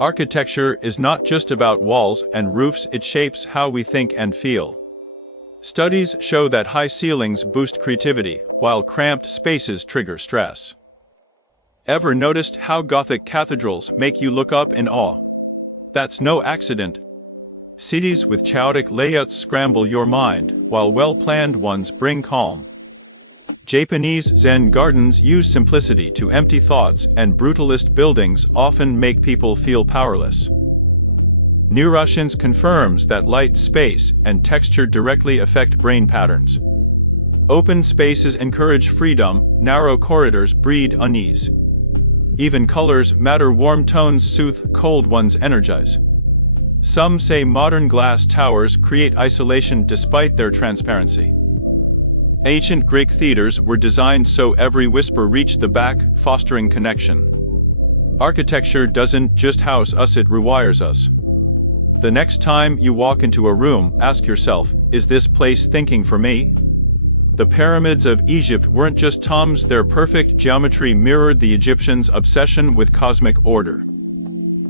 Architecture is not just about walls and roofs, it shapes how we think and feel. Studies show that high ceilings boost creativity, while cramped spaces trigger stress. Ever noticed how Gothic cathedrals make you look up in awe? That's no accident. Cities with chaotic layouts scramble your mind, while well-planned ones bring calm. Japanese Zen gardens use simplicity to empty thoughts, and brutalist buildings often make people feel powerless. Neuroscience confirms that light, space, and texture directly affect brain patterns. Open spaces encourage freedom, narrow corridors breed unease. Even colors matter, warm tones soothe, cold ones energize. Some say modern glass towers create isolation despite their transparency. Ancient Greek theaters were designed so every whisper reached the back, fostering connection. Architecture doesn't just house us, it rewires us. The next time you walk into a room, ask yourself, is this place thinking for me? The pyramids of Egypt weren't just tombs, their perfect geometry mirrored the Egyptians' obsession with cosmic order.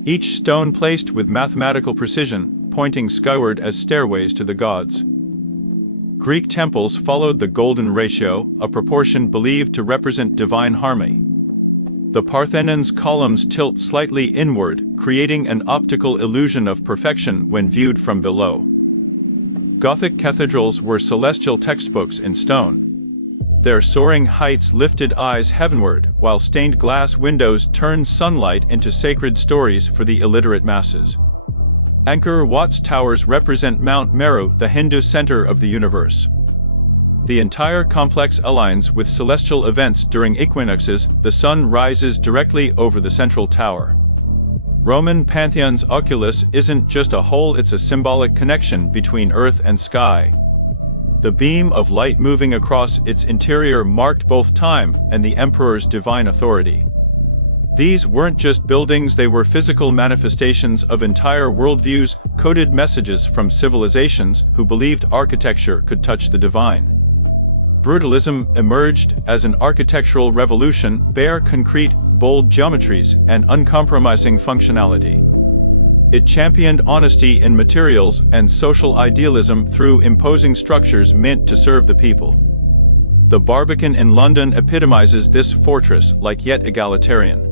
Each stone placed with mathematical precision, pointing skyward as stairways to the gods. Greek temples followed the golden ratio, a proportion believed to represent divine harmony. The Parthenon's columns tilt slightly inward, creating an optical illusion of perfection when viewed from below. Gothic cathedrals were celestial textbooks in stone. Their soaring heights lifted eyes heavenward, while stained glass windows turned sunlight into sacred stories for the illiterate masses. Angkor Wat's towers represent Mount Meru, the Hindu center of the universe. The entire complex aligns with celestial events during equinoxes. The sun rises directly over the central tower. Roman Pantheon's oculus isn't just a hole, it's a symbolic connection between earth and sky. The beam of light moving across its interior marked both time and the emperor's divine authority. These weren't just buildings, they were physical manifestations of entire worldviews, coded messages from civilizations who believed architecture could touch the divine. Brutalism emerged as an architectural revolution, bare concrete, bold geometries, and uncompromising functionality. It championed honesty in materials and social idealism through imposing structures meant to serve the people. The Barbican in London epitomizes this fortress-like yet egalitarian.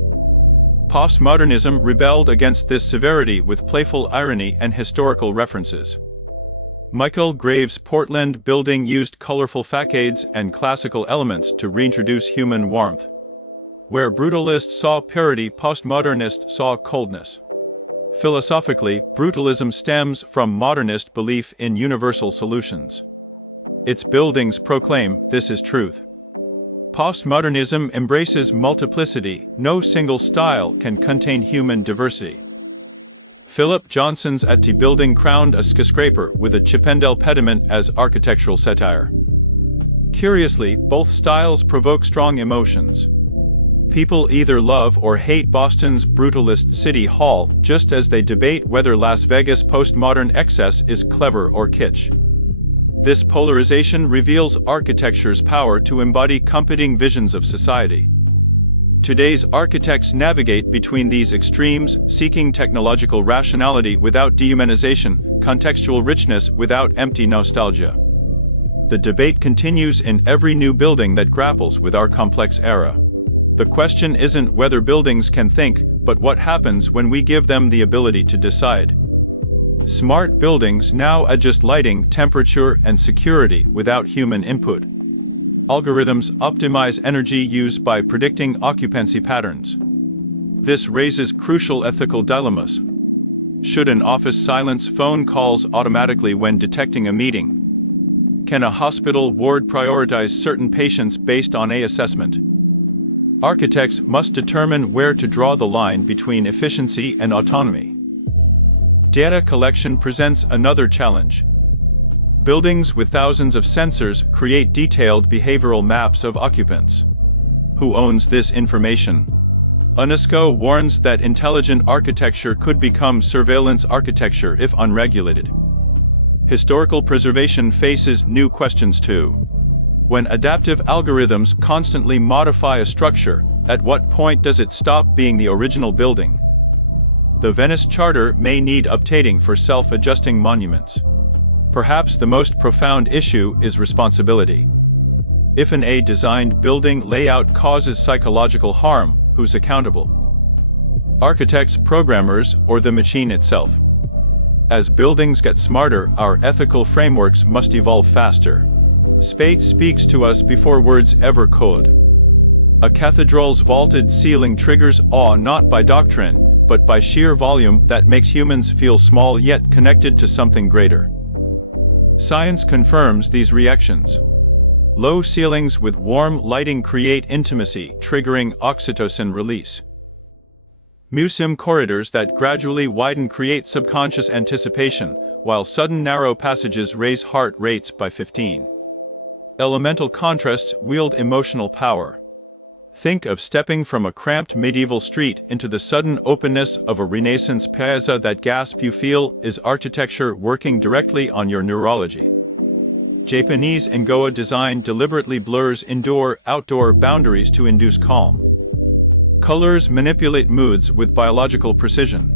Postmodernism rebelled against this severity with playful irony and historical references. Michael Graves' Portland building used colorful facades and classical elements to reintroduce human warmth. Where brutalists saw purity, postmodernists saw coldness. Philosophically, brutalism stems from modernist belief in universal solutions. Its buildings proclaim, "This is truth." Postmodernism embraces multiplicity, no single style can contain human diversity. Philip Johnson's Atti building crowned a skyscraper with a Chippendale pediment as architectural satire. Curiously, both styles provoke strong emotions. People either love or hate Boston's brutalist City Hall, just as they debate whether Las Vegas' postmodern excess is clever or kitsch. This polarization reveals architecture's power to embody competing visions of society. Today's architects navigate between these extremes, seeking technological rationality without dehumanization, contextual richness without empty nostalgia. The debate continues in every new building that grapples with our complex era. The question isn't whether buildings can think, but what happens when we give them the ability to decide. Smart buildings now adjust lighting, temperature, and security without human input. Algorithms optimize energy use by predicting occupancy patterns. This raises crucial ethical dilemmas. Should an office silence phone calls automatically when detecting a meeting? Can a hospital ward prioritize certain patients based on an assessment? Architects must determine where to draw the line between efficiency and autonomy. Data collection presents another challenge. Buildings with thousands of sensors create detailed behavioral maps of occupants. Who owns this information? UNESCO warns that intelligent architecture could become surveillance architecture if unregulated. Historical preservation faces new questions too. When adaptive algorithms constantly modify a structure, at what point does it stop being the original building? The Venice Charter may need updating for self-adjusting monuments. Perhaps the most profound issue is responsibility. If an A-designed building layout causes psychological harm, who's accountable? Architects, programmers, or the machine itself? As buildings get smarter, our ethical frameworks must evolve faster. Space speaks to us before words ever could. A cathedral's vaulted ceiling triggers awe not by doctrine, but by sheer volume that makes humans feel small yet connected to something greater. Science confirms these reactions. Low ceilings with warm lighting create intimacy, triggering oxytocin release. Museum corridors that gradually widen create subconscious anticipation, while sudden narrow passages raise heart rates by 15. Elemental contrasts wield emotional power. Think of stepping from a cramped medieval street into the sudden openness of a Renaissance piazza. That gasp you feel is architecture working directly on your neurology. Japanese Ngoa design deliberately blurs indoor-outdoor boundaries to induce calm. Colors manipulate moods with biological precision.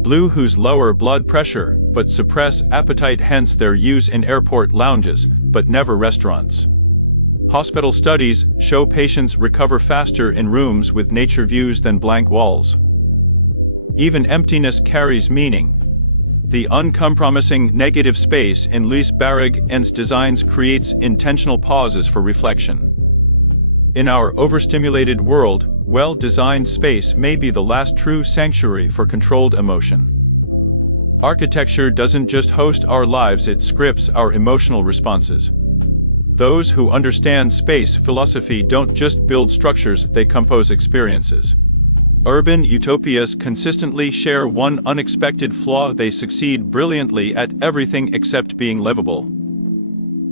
Blue hues lower blood pressure, but suppress appetite, hence their use in airport lounges, but never restaurants. Hospital studies show patients recover faster in rooms with nature views than blank walls. Even emptiness carries meaning. The uncompromising negative space in Louis Barrag's designs creates intentional pauses for reflection. In our overstimulated world, well-designed space may be the last true sanctuary for controlled emotion. Architecture doesn't just host our lives, it scripts our emotional responses. Those who understand space philosophy don't just build structures, they compose experiences. Urban utopias consistently share one unexpected flaw: they succeed brilliantly at everything except being livable.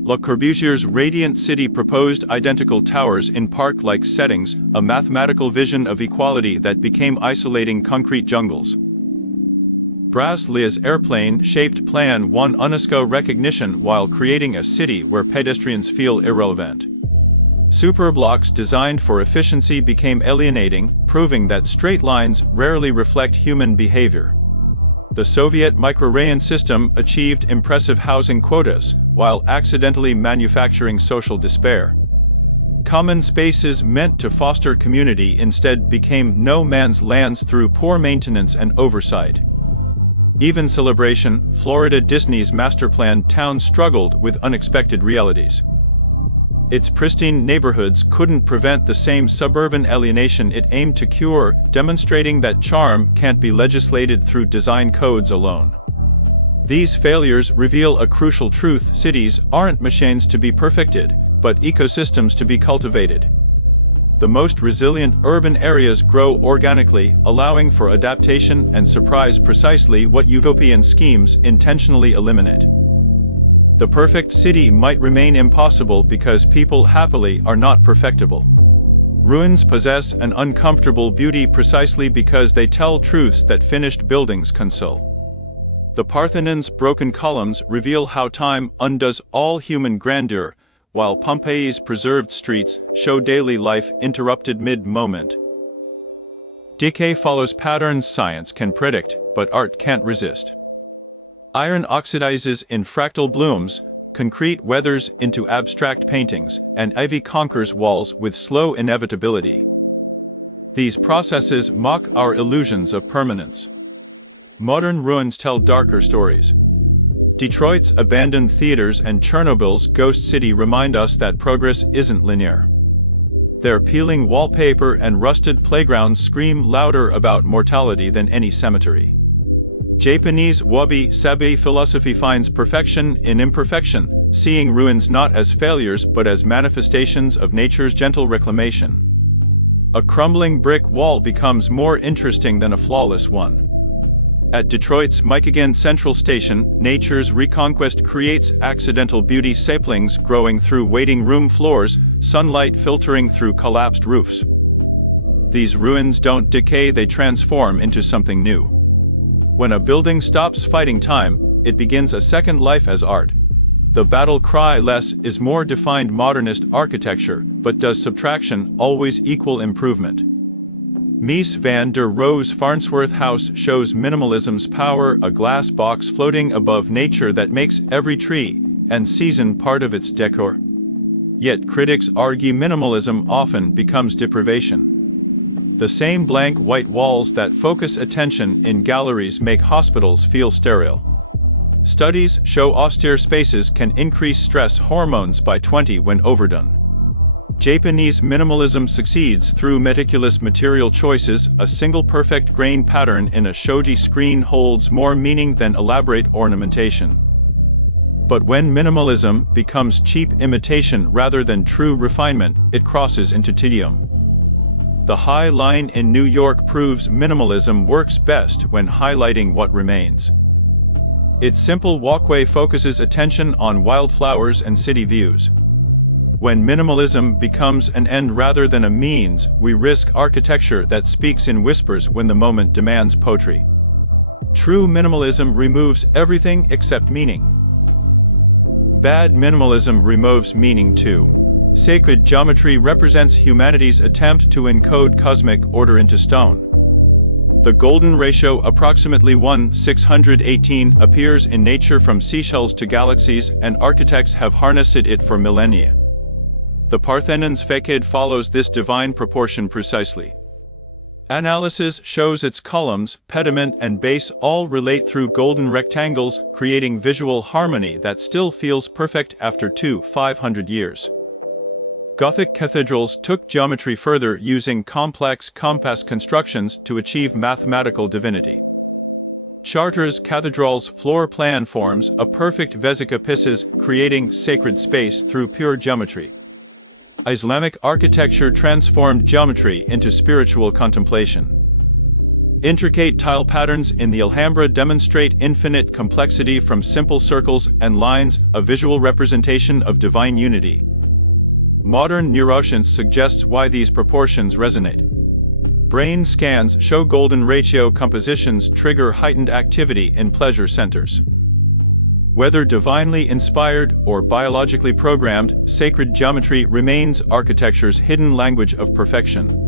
Le Corbusier's radiant city proposed identical towers in park-like settings, a mathematical vision of equality that became isolating concrete jungles. Braslier's airplane-shaped plan won UNESCO recognition while creating a city where pedestrians feel irrelevant. Superblocks designed for efficiency became alienating, proving that straight lines rarely reflect human behavior. The Soviet microrayon system achieved impressive housing quotas, while accidentally manufacturing social despair. Common spaces meant to foster community instead became no man's lands through poor maintenance and oversight. Even Celebration, Florida Disney's master-planned town, struggled with unexpected realities. Its pristine neighborhoods couldn't prevent the same suburban alienation it aimed to cure, demonstrating that charm can't be legislated through design codes alone. These failures reveal a crucial truth: cities aren't machines to be perfected, but ecosystems to be cultivated. The most resilient urban areas grow organically, allowing for adaptation and surprise, precisely what utopian schemes intentionally eliminate. The perfect city might remain impossible because people happily are not perfectible. Ruins possess an uncomfortable beauty precisely because they tell truths that finished buildings conceal. The Parthenon's broken columns reveal how time undoes all human grandeur, while Pompeii's preserved streets show daily life interrupted mid-moment. Decay follows patterns science can predict, but art can't resist. Iron oxidizes in fractal blooms, concrete weathers into abstract paintings, and ivy conquers walls with slow inevitability. These processes mock our illusions of permanence. Modern ruins tell darker stories. Detroit's abandoned theaters and Chernobyl's ghost city remind us that progress isn't linear. Their peeling wallpaper and rusted playgrounds scream louder about mortality than any cemetery. Japanese wabi-sabi philosophy finds perfection in imperfection, seeing ruins not as failures but as manifestations of nature's gentle reclamation. A crumbling brick wall becomes more interesting than a flawless one. At Detroit's Michigan Central Station, nature's reconquest creates accidental beauty: saplings growing through waiting room floors, sunlight filtering through collapsed roofs. These ruins don't decay, they transform into something new. When a building stops fighting time, it begins a second life as art. The battle cry "less is more" defined modernist architecture, but does subtraction always equal improvement? Mies van der Rohe's Farnsworth House shows minimalism's power, a glass box floating above nature that makes every tree and season part of its decor. Yet critics argue minimalism often becomes deprivation. The same blank white walls that focus attention in galleries make hospitals feel sterile. Studies show austere spaces can increase stress hormones by 20 when overdone. Japanese minimalism succeeds through meticulous material choices. A single perfect grain pattern in a shoji screen holds more meaning than elaborate ornamentation. But when minimalism becomes cheap imitation rather than true refinement, it crosses into tedium. The High Line in New York proves minimalism works best when highlighting what remains. Its simple walkway focuses attention on wildflowers and city views. When minimalism becomes an end rather than a means, we risk architecture that speaks in whispers when the moment demands poetry. True minimalism removes everything except meaning. Bad minimalism removes meaning too. Sacred geometry represents humanity's attempt to encode cosmic order into stone. The golden ratio, approximately 1:618, appears in nature from seashells to galaxies, and architects have harnessed it for millennia. The Parthenon's facade follows this divine proportion precisely. Analysis shows its columns, pediment, and base all relate through golden rectangles, creating visual harmony that still feels perfect after 500 years. Gothic cathedrals took geometry further, using complex compass constructions to achieve mathematical divinity. Chartres cathedral's floor plan forms a perfect vesica piscis, creating sacred space through pure geometry. Islamic architecture transformed geometry into spiritual contemplation. Intricate tile patterns in the Alhambra demonstrate infinite complexity from simple circles and lines, a visual representation of divine unity. Modern neuroscience suggests why these proportions resonate. Brain scans show golden ratio compositions trigger heightened activity in pleasure centers. Whether divinely inspired or biologically programmed, sacred geometry remains architecture's hidden language of perfection.